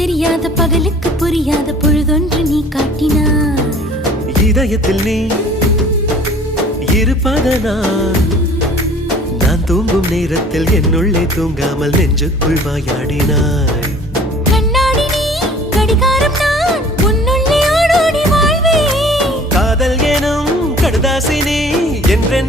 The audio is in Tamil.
தெரியாத பகலுக்கு புரியாத பொழுதொன்று நீ காட்டினாய். இதயத்தில் நீ இருப்பதனால் நான் தூங்கும் நேரத்தில் என்னுள்ளே தூங்காமல் நெஞ்சுக்குள் வாயாடினாய். கண்ணாடி நீ கடிகாரம் நான் உன்னுள்ளே ஓடோடி வாழ்வேன். காதல் எனும் கடுதாசி நீ என்றென்